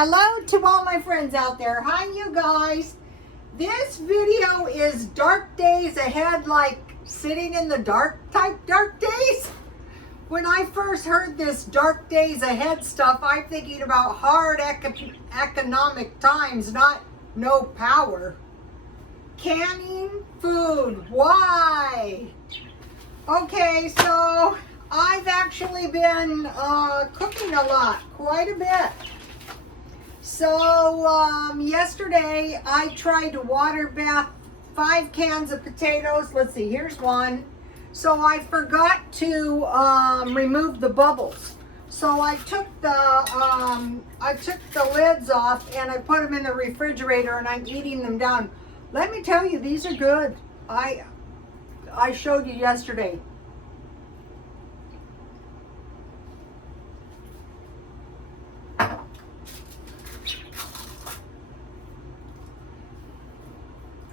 Hello to all my friends out there. Hi, you guys. This video is dark days ahead, like sitting in the dark type dark days. When I first heard this dark days ahead stuff, I'm thinking about hard economic times, not no power. Canning food. Why? Okay, so I've actually been cooking a lot, quite a bit. So yesterday I tried to water bath 5 cans of potatoes. Let's see, here's one. So I forgot to remove the bubbles. So I took the lids off and I put them in the refrigerator and I'm eating them down. Let me tell you, these are good. I showed you yesterday.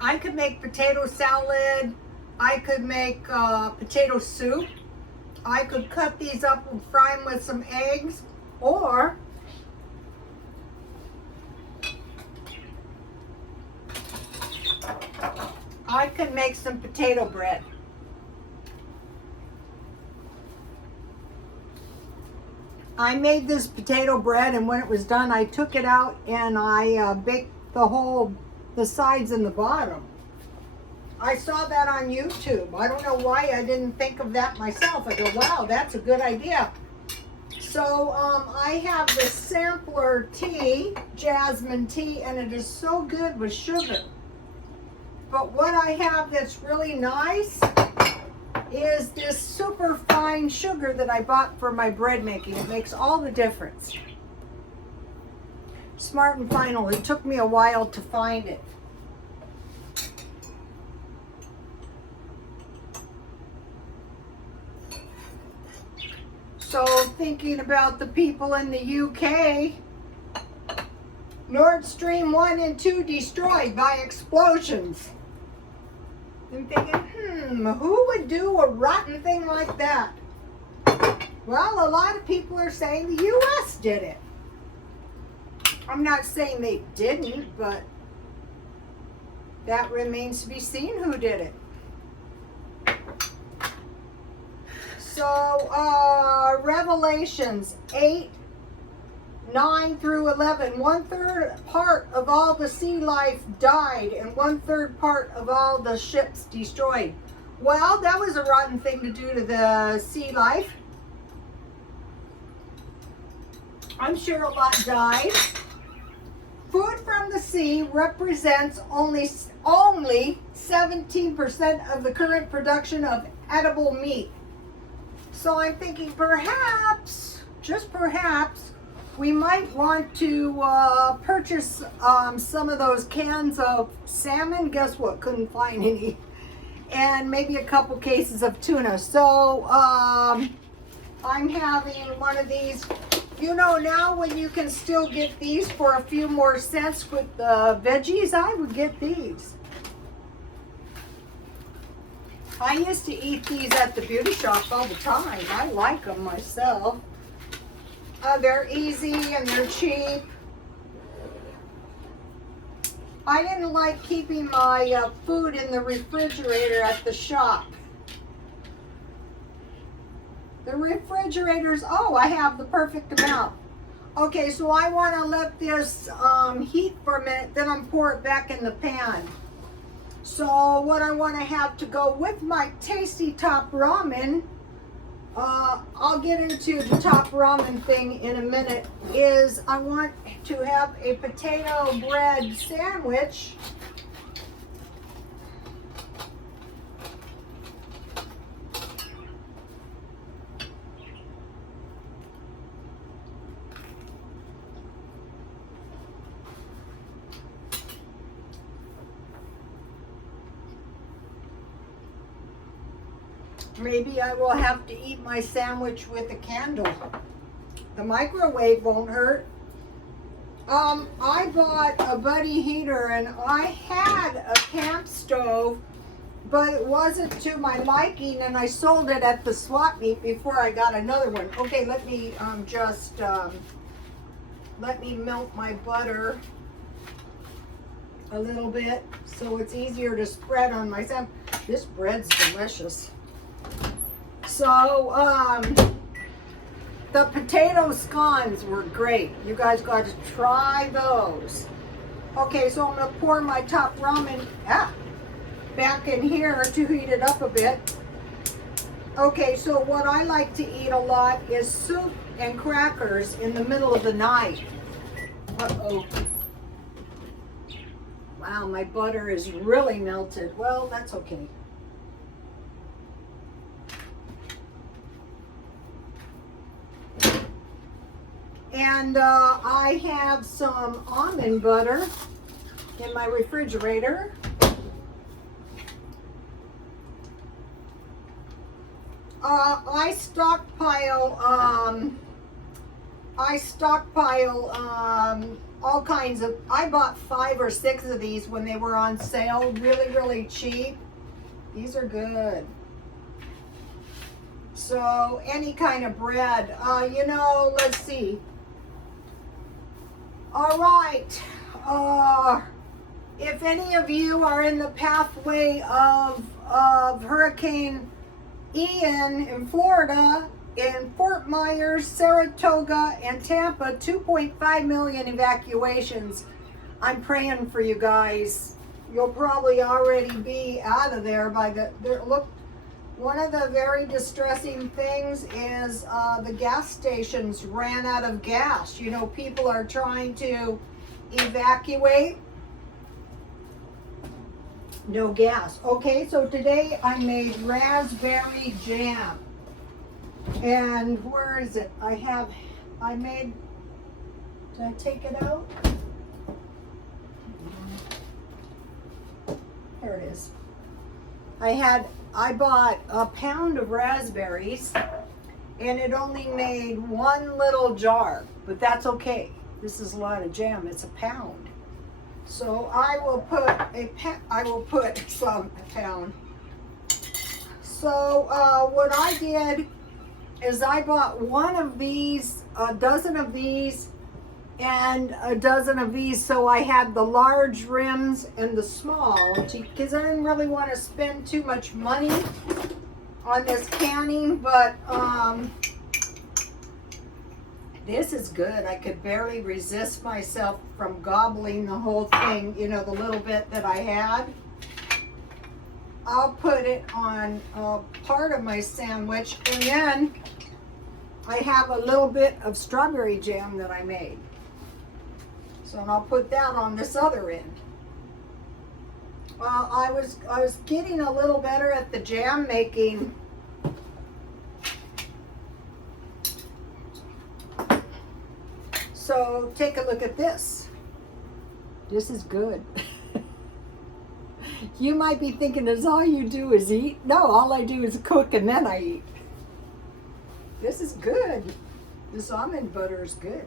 I could make potato salad. I could make potato soup. I could cut these up and fry them with some eggs, or I could make some potato bread. I made this potato bread, and when it was done, I took it out and I baked the sides and the bottom. I saw that on YouTube. I don't know why I didn't think of that myself. I go, wow, that's a good idea. So I have this sampler tea, jasmine tea, and it is so good with sugar. But what I have that's really nice is this super fine sugar that I bought for my bread making. It makes all the difference. Smart and Final. It took me a while to find it. So thinking about the people in the UK, Nord Stream 1 and 2 destroyed by explosions. I'm thinking, who would do a rotten thing like that? Well, a lot of people are saying the US did it. I'm not saying they didn't, but that remains to be seen who did it. So, Revelations 8, 9 through 11. 1/3 part of all the sea life died, and 1/3 part of all the ships destroyed. Well, that was a rotten thing to do to the sea life. I'm sure a lot died. Food from the sea represents only 17% of the current production of edible meat. So I'm thinking perhaps, just perhaps, we might want to purchase some of those cans of salmon. Guess what? Couldn't find any. And maybe a couple cases of tuna. So I'm having one of these. You know, now when you can still get these for a few more cents with the veggies, I would get these. I used to eat these at the beauty shop all the time. I like them myself. They're easy and they're cheap. I didn't like keeping my food in the refrigerator at the shop. The refrigerators, oh, I have the perfect amount. Okay, so I want to let this heat for a minute, then I'm pour it back in the pan. So what I want to have to go with my tasty top ramen, I'll get into the top ramen thing in a minute, is I want to have a potato bread sandwich. Maybe I will have to eat my sandwich with a candle. The microwave won't hurt. I bought a buddy heater and I had a camp stove, but it wasn't to my liking and I sold it at the swap meet before I got another one. Okay, let me just let me melt my butter a little bit so it's easier to spread on my sandwich. This bread's delicious. So, the potato scones were great. You guys got to try those. Okay, so I'm going to pour my top ramen back in here to heat it up a bit. Okay, so what I like to eat a lot is soup and crackers in the middle of the night. Uh-oh. Wow, my butter is really melted. Well, that's okay. And I have some almond butter in my refrigerator. I stockpile all kinds of, I bought 5 or 6 of these when they were on sale, really, really cheap. These are good. So any kind of bread, you know, let's see. All right, if any of you are in the pathway of Hurricane Ian in Florida, in Fort Myers, Saratoga, and Tampa, 2.5 million evacuations. I'm praying for you guys. You'll probably already be out of there by look. One of the very distressing things is the gas stations ran out of gas. You know, people are trying to evacuate. No gas. Okay, so today I made raspberry jam. And where is it? Did I take it out? There it is. I bought a pound of raspberries and it only made 1 little jar, but that's okay. This is a lot of jam. It's a pound. So I will put a pound. So what I did is I bought 1 of these, a dozen of these, and a dozen of these, so I had the large rims and the small, because I didn't really want to spend too much money on this canning, but this is good. I could barely resist myself from gobbling the whole thing, you know, the little bit that I had. I'll put it on part of my sandwich, and then I have a little bit of strawberry jam that I made. So I'll put that on this other end. Well, I was getting a little better at the jam making. So take a look at this. This is good. You might be thinking, that's all you do is eat? No, all I do is cook and then I eat. This is good. This almond butter is good.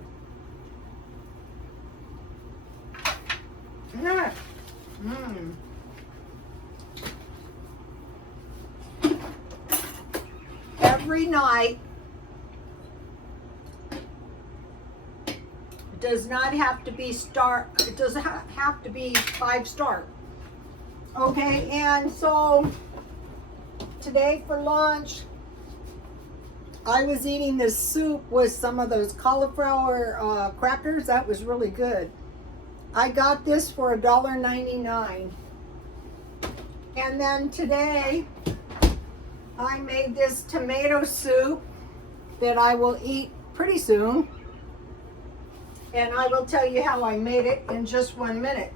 Every night, it does not have to be it doesn't have to be 5-star. Okay, and so today for lunch, I was eating this soup with some of those cauliflower crackers. That was really good. I got this for $1.99. And then today, I made this tomato soup that I will eat pretty soon. And I will tell you how I made it in just 1 minute.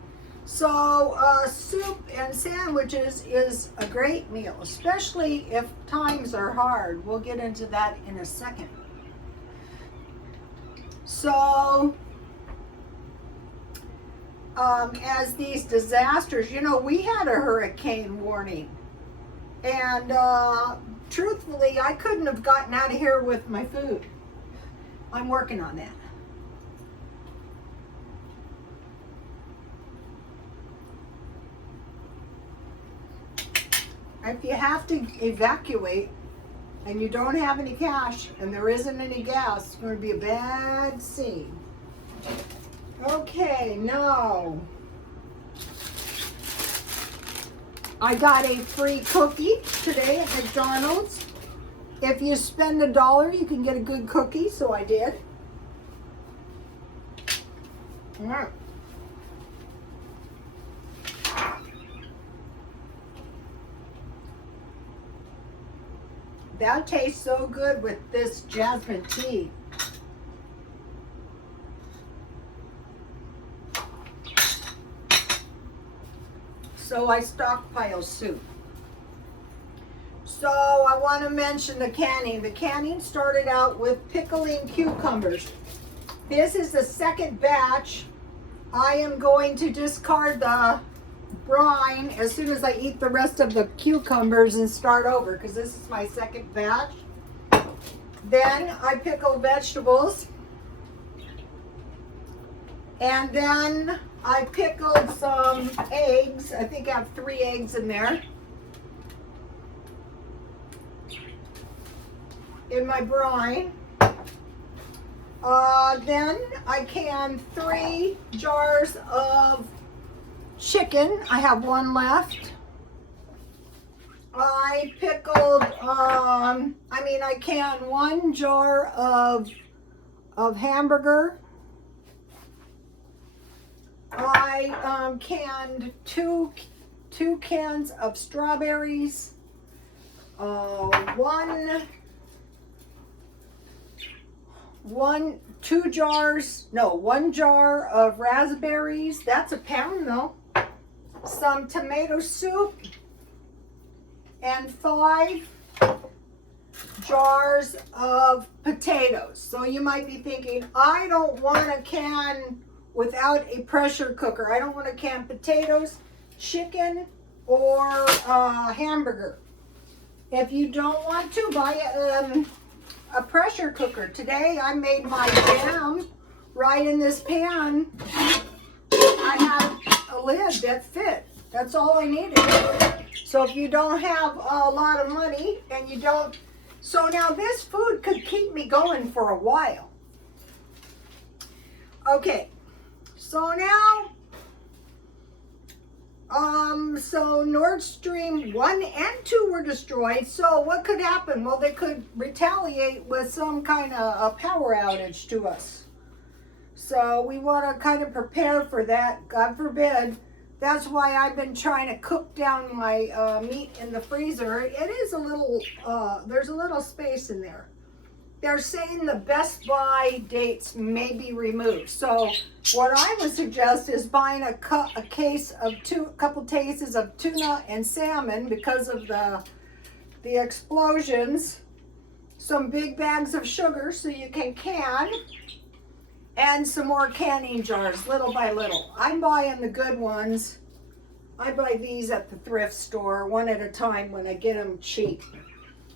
So, soup and sandwiches is a great meal, especially if times are hard. We'll get into that in a second. So, as these disasters, you know, we had a hurricane warning. And truthfully, I couldn't have gotten out of here with my food. I'm working on that. If you have to evacuate and you don't have any cash and there isn't any gas, it's going to be a bad scene. Okay, now I got a free cookie today at McDonald's. If you spend $1, you can get a good cookie, so I did. All right. That tastes so good with this jasmine tea. So I stockpile soup. So I want to mention the canning. The canning started out with pickling cucumbers. This is the second batch. I am going to discard the brine as soon as I eat the rest of the cucumbers and start over, because this is my second batch. Then I pickle vegetables. And then I pickled some eggs. I think I have 3 eggs in there. In my brine. Then I canned 3 jars of chicken. I have 1 left. I pickled, I canned 1 jar of hamburger. I canned 2 cans of strawberries. 1 jar of raspberries. That's a pound though. Some tomato soup. And 5 jars of potatoes. So you might be thinking, I don't want to can without a pressure cooker. I don't want to can potatoes, chicken, or hamburger. If you don't want to, buy a pressure cooker. Today I made my jam right in this pan. I had a lid that fit. That's all I needed. So if you don't have a lot of money and you don't, so now this food could keep me going for a while. Okay, so now, so Nord Stream 1 and 2 were destroyed. So what could happen? Well, they could retaliate with some kind of a power outage to us. So we want to kind of prepare for that, God forbid. That's why I've been trying to cook down my meat in the freezer. It is a little, there's a little space in there. They're saying the Best Buy dates may be removed. So what I would suggest is buying a couple cases of tuna and salmon because of the explosions. Some big bags of sugar so you can can. And some more canning jars, little by little. I'm buying the good ones. I buy these at the thrift store, 1 at a time when I get them cheap.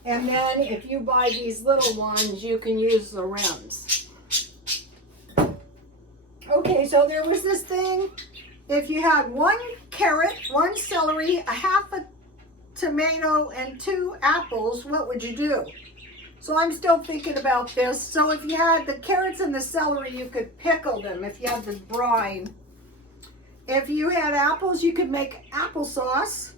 And then if you buy these little ones, you can use the rims. Okay, so there was this thing. If you had 1 carrot, 1 celery, a half a tomato, and 2 apples, what would you do? So I'm still thinking about this. So if you had the carrots and the celery, you could pickle them if you had the brine. If you had apples, you could make applesauce,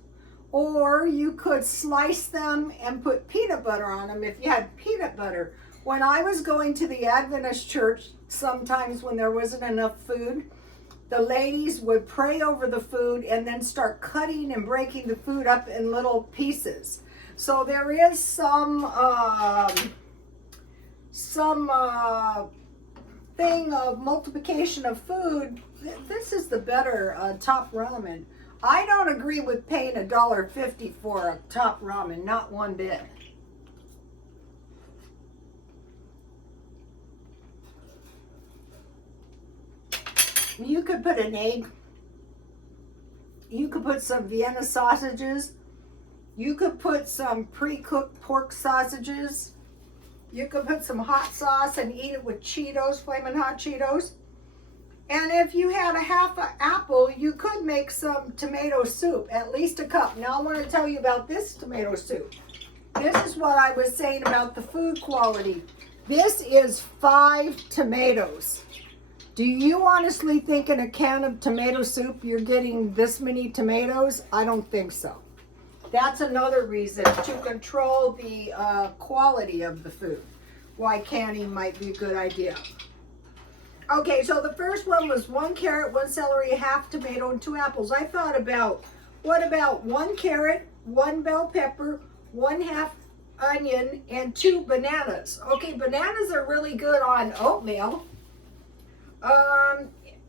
or you could slice them and put peanut butter on them if you had peanut butter. When I was going to the Adventist church, sometimes when there wasn't enough food, the ladies would pray over the food and then start cutting and breaking the food up in little pieces. So there is some thing of multiplication of food. This is the better top ramen. I don't agree with paying $1.50 for a top ramen, not one bit. You could put an egg. You could put some Vienna sausages. You could put some pre-cooked pork sausages. You could put some hot sauce and eat it with Cheetos, Flamin' Hot Cheetos. And if you had a half an apple, you could make some tomato soup, at least a cup. Now I want to tell you about this tomato soup. This is what I was saying about the food quality. This is 5 tomatoes. Do you honestly think in a can of tomato soup you're getting this many tomatoes? I don't think so. That's another reason to control the quality of the food. Why canning might be a good idea. Okay, so the first one was 1 carrot, 1 celery, half tomato, and 2 apples. I thought about, what about 1 carrot, 1 bell pepper, 1/2 onion, and 2 bananas? Okay, bananas are really good on oatmeal.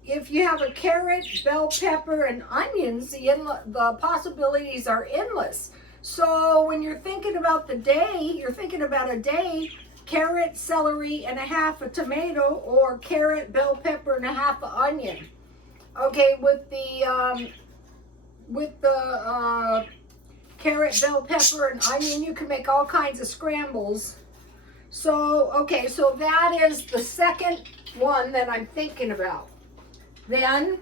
If you have a carrot, bell pepper, and onions, the possibilities are endless. So when you're thinking about the day, you're thinking about a day, carrot, celery, and 1/2 a tomato, or carrot, bell pepper, and 1/2 an onion. Okay, with the carrot, bell pepper, and onion, you can make all kinds of scrambles. So, okay, so that is the second one that I'm thinking about. Then,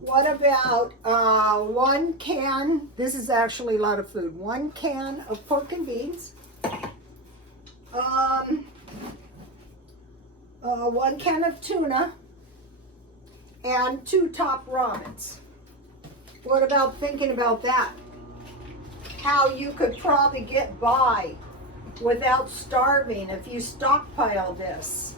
what about 1 can, this is actually a lot of food, 1 can of pork and beans, 1 can of tuna, and 2 top ramens. What about thinking about that? How you could probably get by without starving if you stockpile this.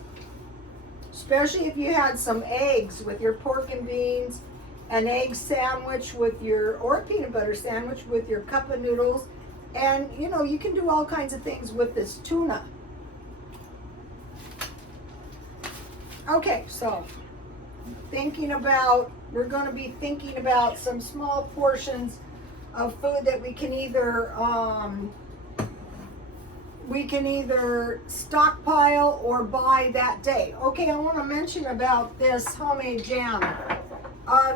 Especially if you had some eggs with your pork and beans, an egg sandwich with your, or a peanut butter sandwich with your cup of noodles. And you know, you can do all kinds of things with this tuna. Okay, so thinking about, we're going to be thinking about some small portions of food that we can either stockpile or buy that day. Okay, I want to mention about this homemade jam.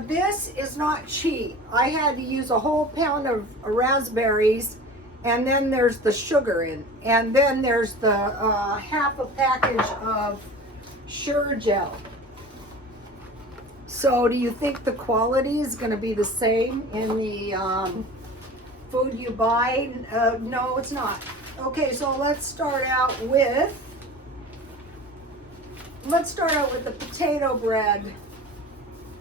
This is not cheap. I had to use a whole pound of raspberries, and then there's the sugar in, and then there's the 1/2 a package of Sure Gel. So do you think the quality is going to be the same in the food you buy? No, it's not. Okay, so let's start out with the potato bread.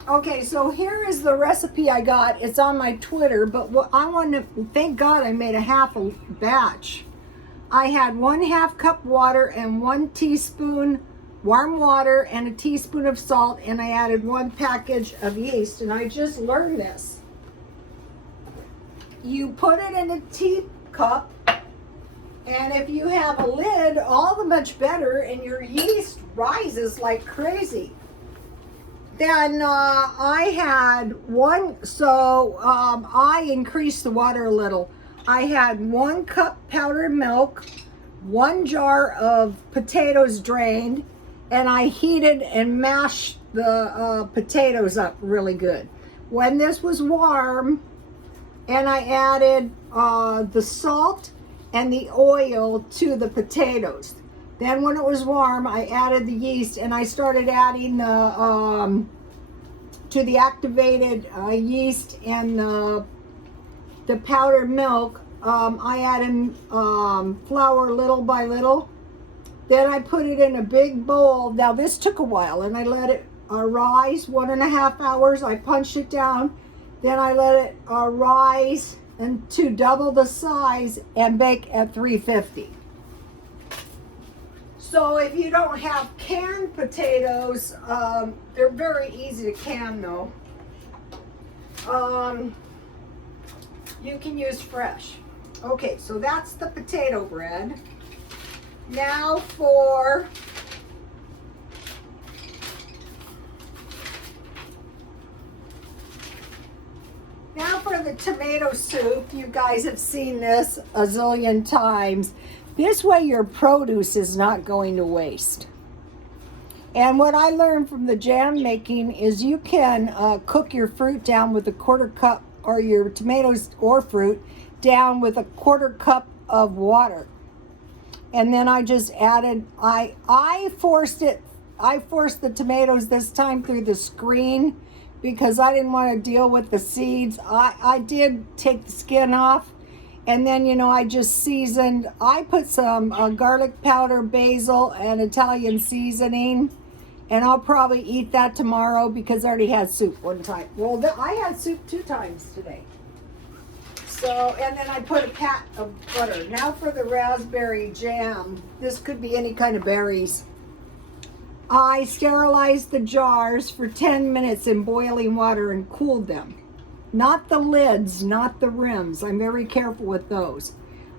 Okay, so here is the recipe I got. It's on my Twitter, but what I want to, thank God I made a 1/2 batch. I had 1/2 cup water and 1 teaspoon warm water and a teaspoon of salt, and I added 1 package of yeast, and I just learned this. You put it in a teacup, and if you have a lid, all the much better, and your yeast rises like crazy. Then I had I increased the water a little. I had 1 cup powdered milk, 1 jar of potatoes drained, and I heated and mashed the potatoes up really good. When this was warm, and I added the salt and the oil to the potatoes. Then when it was warm, I added the yeast, and I started adding the to the activated yeast and the powdered milk. I added flour little by little. Then I put it in a big bowl. Now this took a while, and I let it rise 1.5 hours. I punched it down. Then I let it rise and to double the size and bake at 350. So if you don't have canned potatoes, they're very easy to can though. You can use fresh. Okay, so that's the potato bread. Now for the tomato soup. You guys have seen this a zillion times. This way your produce is not going to waste. And what I learned from the jam making is you can cook your fruit down with a 1/4 cup, or your tomatoes or fruit down with a 1/4 cup of water. And then I just added, I forced the tomatoes this time through the screen because I didn't want to deal with the seeds. I did take the skin off, and then, you know, I just seasoned. I put some garlic powder, basil, and Italian seasoning, And I'll probably eat that tomorrow because I already had soup one time. Well, I had soup 2 times today. So, and then I put a pat of butter. Now for the raspberry jam. This could be any kind of berries. I sterilized the jars for 10 minutes in boiling water and cooled them. Not the lids, not the rims. I'm very careful with those.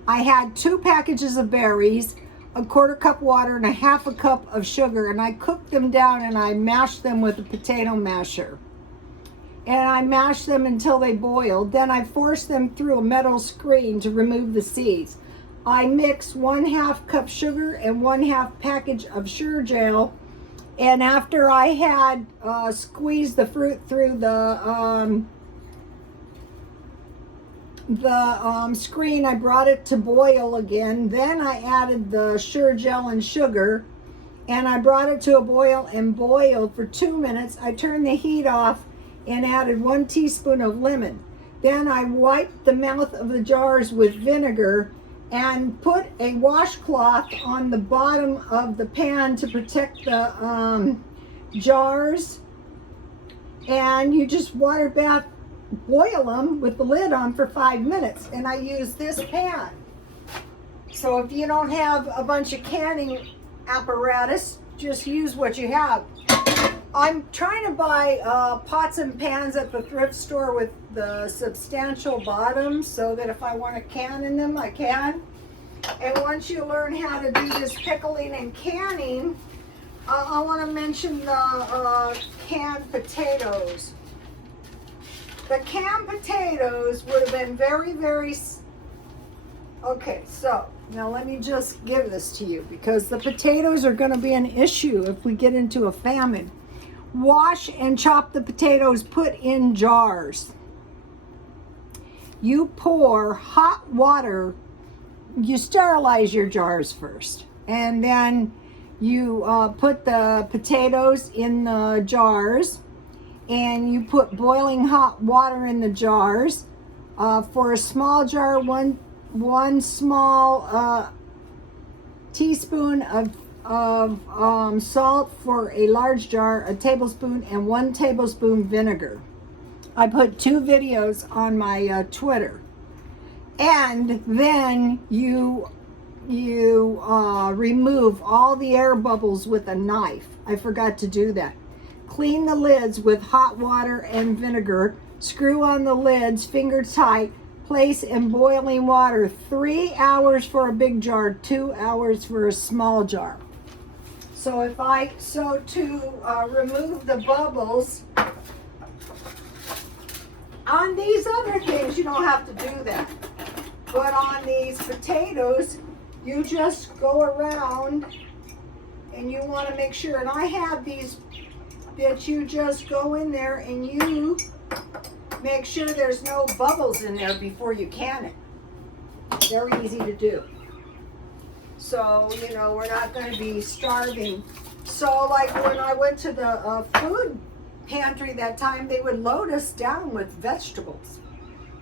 I had 2 packages of berries, a 1/4 cup water, and a 1/2 cup of sugar, and I cooked them down and I mashed them with a potato masher. And I mashed them until they boiled. Then I forced them through a metal screen to remove the seeds. I mixed 1/2 cup sugar and 1/2 package of sugar gel. And after I had squeezed the fruit through the screen, I brought it to boil again. Then I added the sugar gel and sugar, and I brought it to a boil and boiled for 2 minutes. I turned the heat off and added 1 teaspoon of lemon. Then I wiped the mouth of the jars with vinegar and put a washcloth on the bottom of the pan to protect the jars. And you just water bath, boil them with the lid on for 5 minutes. And I use this pan. So if you don't have a bunch of canning apparatus, just use what you have. I'm trying to buy pots and pans at the thrift store with the substantial bottoms so that if I want to can in them, I can. And once you learn how to do this pickling and canning, I want to mention the canned potatoes. The canned potatoes would have been very, very... Okay, so now let me just give this to you because the potatoes are going to be an issue if we get into a famine. Wash and chop the potatoes, put in jars. You pour hot water, you sterilize your jars first, and then you put the potatoes in the jars, and you put boiling hot water in the jars. For a small jar, one small teaspoon of salt. For a large jar, a tablespoon, and 1 tablespoon vinegar. I put 2 videos on my Twitter. And then you remove all the air bubbles with a knife. I forgot to do that. Clean the lids with hot water and vinegar. Screw on the lids, finger tight. Place in boiling water. 3 hours for a big jar, 2 hours for a small jar. So to remove the bubbles, on these other things you don't have to do that. But on these potatoes, you just go around and you want to make sure, and I have these that you just go in there and you make sure there's no bubbles in there before you can it. Very easy to do. So, you know, we're not going to be starving. So, like when I went to the food pantry that time, they would load us down with vegetables.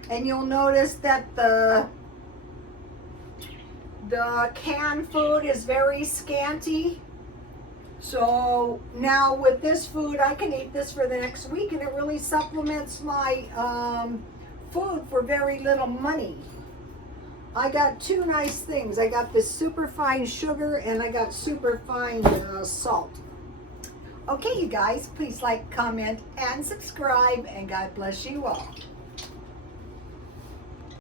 And you'll notice that the canned food is very scanty. So now with this food, I can eat this for the next week, and it really supplements my food for very little money. I got 2 nice things. I got this super fine sugar, and I got super fine salt. Okay, you guys, please like, comment, and subscribe, and God bless you all.